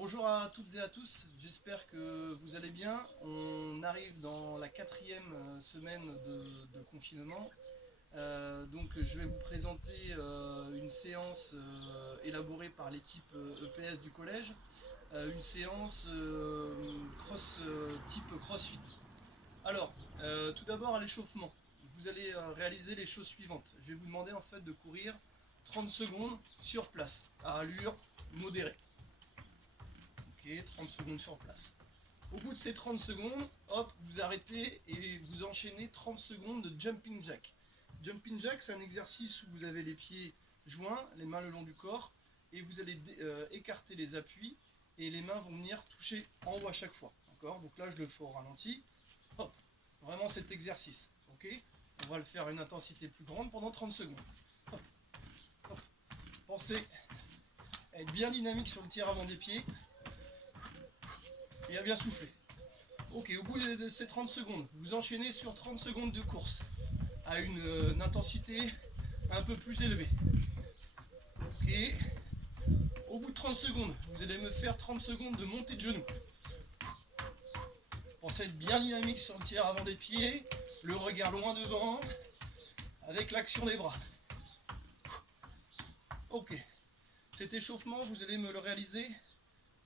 Bonjour à toutes et à tous, j'espère que vous allez bien. On arrive dans la quatrième semaine de confinement. Donc je vais vous présenter une séance élaborée par l'équipe EPS du collège, une séance type CrossFit. Alors, tout d'abord à l'échauffement, vous allez réaliser les choses suivantes. Je vais vous demander en fait de courir 30 secondes sur place, à allure modérée. Ok, 30 secondes sur place. Au bout de ces 30 secondes, hop, vous arrêtez et vous enchaînez 30 secondes de jumping jack. Jumping jack, c'est un exercice où vous avez les pieds joints, les mains le long du corps, et vous allez écarter les appuis, et les mains vont venir toucher en haut à chaque fois. D'accord? Donc là, je le fais au ralenti. Hop, vraiment cet exercice. Ok? On va le faire à une intensité plus grande pendant 30 secondes. Hop, hop. Pensez à être bien dynamique sur le tir avant des pieds et à bien souffler. Ok, au bout de ces 30 secondes, vous enchaînez sur 30 secondes de course à une intensité un peu plus élevée. Ok, au bout de 30 secondes, vous allez me faire 30 secondes de montée de genoux. Pensez à être bien dynamique sur le tir avant des pieds, le regard loin devant, avec l'action des bras. Ok, cet échauffement, vous allez me le réaliser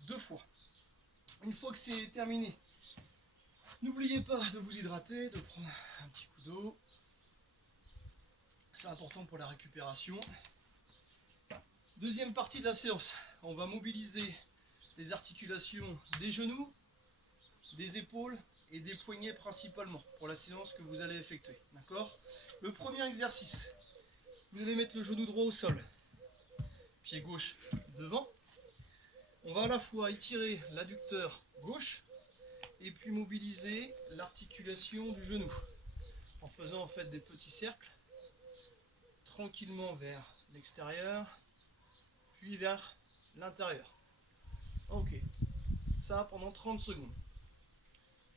2 fois. Une fois que c'est terminé, n'oubliez pas de vous hydrater, de prendre un petit coup d'eau. C'est important pour la récupération. Deuxième partie de la séance, on va mobiliser les articulations des genoux, des épaules et des poignets principalement pour la séance que vous allez effectuer. D'accord ? Le premier exercice, vous allez mettre le genou droit au sol, pied gauche devant. On va à la fois étirer l'adducteur gauche et puis mobiliser l'articulation du genou en faisant en fait des petits cercles tranquillement vers l'extérieur puis vers l'intérieur. Ok, ça pendant 30 secondes.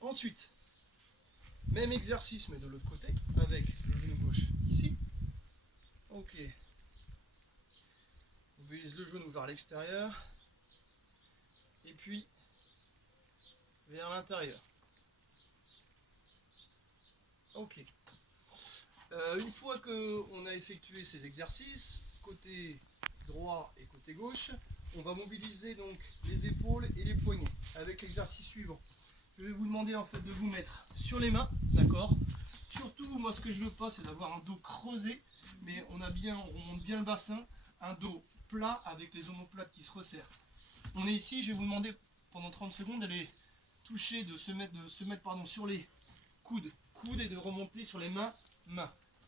Ensuite, même exercice mais de l'autre côté avec le genou gauche ici. Ok, on mobilise le genou vers l'extérieur et puis vers l'intérieur. Ok. Une fois qu'on a effectué ces exercices, côté droit et côté gauche, on va mobiliser donc les épaules et les poignets avec l'exercice suivant. Je vais vous demander en fait de vous mettre sur les mains, d'accord? Surtout, moi ce que je veux pas, c'est d'avoir un dos creusé, mais on remonte bien le bassin, un dos plat avec les omoplates qui se resserrent. On est ici, je vais vous demander pendant 30 secondes d'aller toucher, de se mettre sur les coudes et de remonter sur les mains,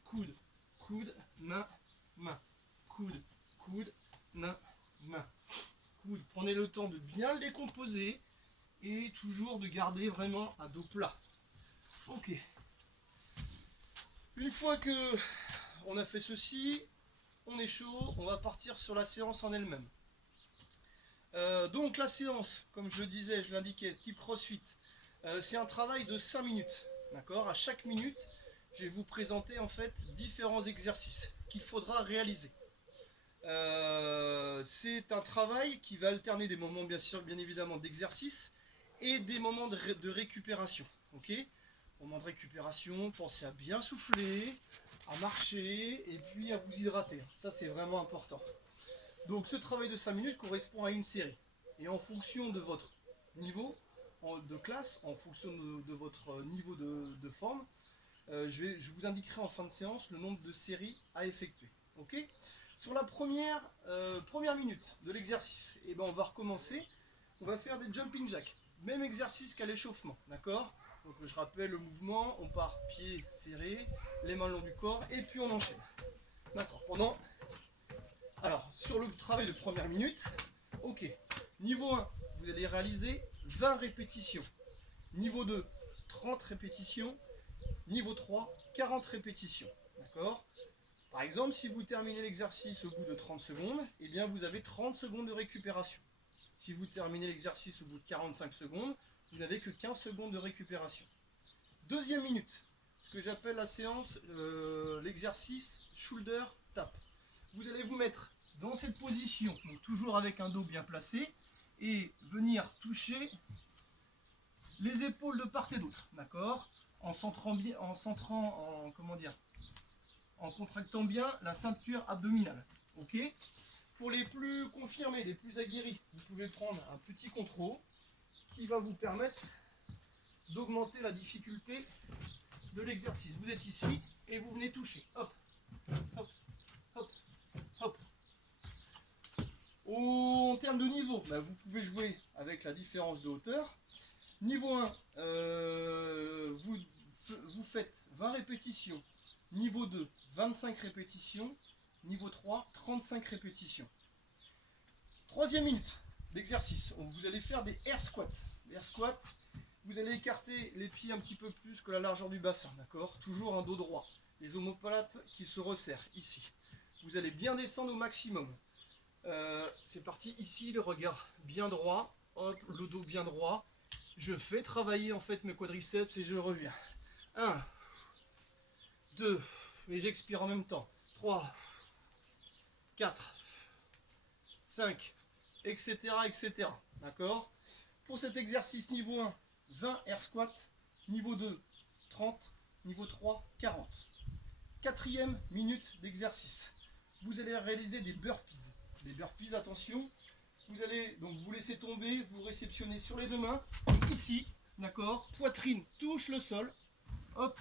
coude, main, coude, main, coude. Prenez le temps de bien le décomposer et toujours de garder vraiment un dos plat. Ok. Une fois que on a fait ceci, on est chaud, on va partir sur la séance en elle-même. Donc la séance, comme je le disais, je l'indiquais, type CrossFit, c'est un travail de 5 minutes. D'accord ? À chaque minute, je vais vous présenter en fait différents exercices qu'il faudra réaliser. C'est un travail qui va alterner des moments bien évidemment d'exercice et des moments de récupération. Ok ? Moment de récupération, pensez à bien souffler, à marcher et puis à vous hydrater. Ça c'est vraiment important. Donc ce travail de 5 minutes correspond à une série. Et en fonction de votre niveau de classe, en fonction de votre niveau de forme, je vous indiquerai en fin de séance le nombre de séries à effectuer. Ok ? Sur la première minute de l'exercice, on va recommencer. On va faire des jumping jacks. Même exercice qu'à l'échauffement. D'accord ? Donc je rappelle le mouvement. On part pieds serrés, les mains le long du corps, et puis on enchaîne. D'accord. Alors, sur le travail de première minute, ok. Niveau 1, vous allez réaliser 20 répétitions. Niveau 2, 30 répétitions. Niveau 3, 40 répétitions. D'accord ? Par exemple, si vous terminez l'exercice au bout de 30 secondes, eh bien vous avez 30 secondes de récupération. Si vous terminez l'exercice au bout de 45 secondes, vous n'avez que 15 secondes de récupération. Deuxième minute, ce que j'appelle la séance, l'exercice shoulder tap. Vous allez vous mettre dans cette position, donc toujours avec un dos bien placé, et venir toucher les épaules de part et d'autre, d'accord, en centrant bien, en contractant bien la ceinture abdominale, ok. Pour les plus confirmés, les plus aguerris, vous pouvez prendre un petit contrôle qui va vous permettre d'augmenter la difficulté de l'exercice. Vous êtes ici et vous venez toucher, hop, hop, hop, hop. En termes de niveau, vous pouvez jouer avec la différence de hauteur. Niveau 1, vous faites 20 répétitions. Niveau 2, 25 répétitions. Niveau 3, 35 répétitions. Troisième minute d'exercice. Vous allez faire des air squats. Les air squats, vous allez écarter les pieds un petit peu plus que la largeur du bassin. D'accord? Toujours un dos droit. Les omoplates qui se resserrent ici. Vous allez bien descendre au maximum. C'est parti. Ici, le regard bien droit. Hop, le dos bien droit. Je fais travailler en fait mes quadriceps et je reviens. 1, 2, et j'expire en même temps. 3, 4, 5, etc. etc. D'accord? Pour cet exercice niveau 1, 20 air squats. Niveau 2, 30. Niveau 3, 40. Quatrième minute d'exercice. Vous allez réaliser des burpees. Les burpees, attention. Vous allez donc vous laisser tomber, vous réceptionnez sur les deux mains, ici, d'accord, poitrine touche le sol, hop,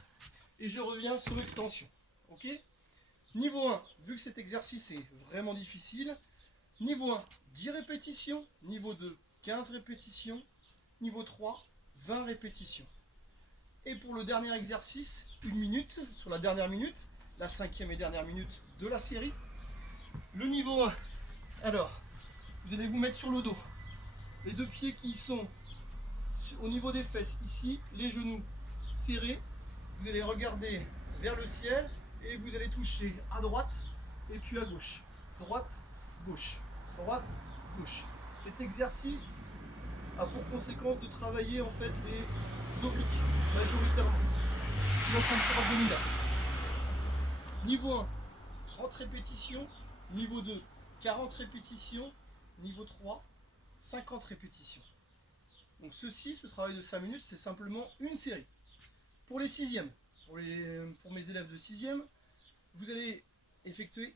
et je reviens sur extension, ok. Niveau 1, vu que cet exercice est vraiment difficile, niveau 1, 10 répétitions, niveau 2, 15 répétitions, niveau 3, 20 répétitions. Et pour le dernier exercice, 1 minute, sur la dernière minute, la cinquième et dernière minute de la série, le niveau 1, alors, vous allez vous mettre sur le dos. Les deux pieds qui sont au niveau des fesses, ici, les genoux serrés. Vous allez regarder vers le ciel et vous allez toucher à droite et puis à gauche. Droite, gauche. Droite, gauche. Cet exercice a pour conséquence de travailler en fait les obliques, majoritairement. La ceinture abdominale. Niveau 1, 30 répétitions. Niveau 2, 40 répétitions. Niveau 3, 50 répétitions. Donc ce travail de 5 minutes, c'est simplement une série. Pour les sixièmes, pour mes élèves de 6e, vous allez effectuer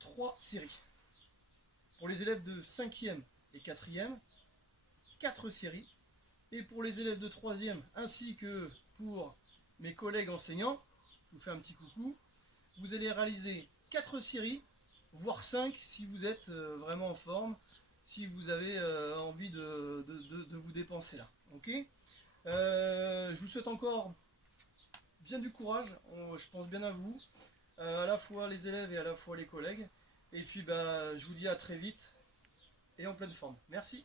3 séries. Pour les élèves de 5e et 4e, 4 séries. Et pour les élèves de 3e, ainsi que pour mes collègues enseignants, je vous fais un petit coucou, vous allez réaliser 4 séries, voire 5 si vous êtes vraiment en forme, si vous avez envie de vous dépenser là. Ok. Je vous souhaite encore bien du courage, je pense bien à vous, à la fois les élèves et à la fois les collègues. Et puis je vous dis à très vite et en pleine forme. Merci.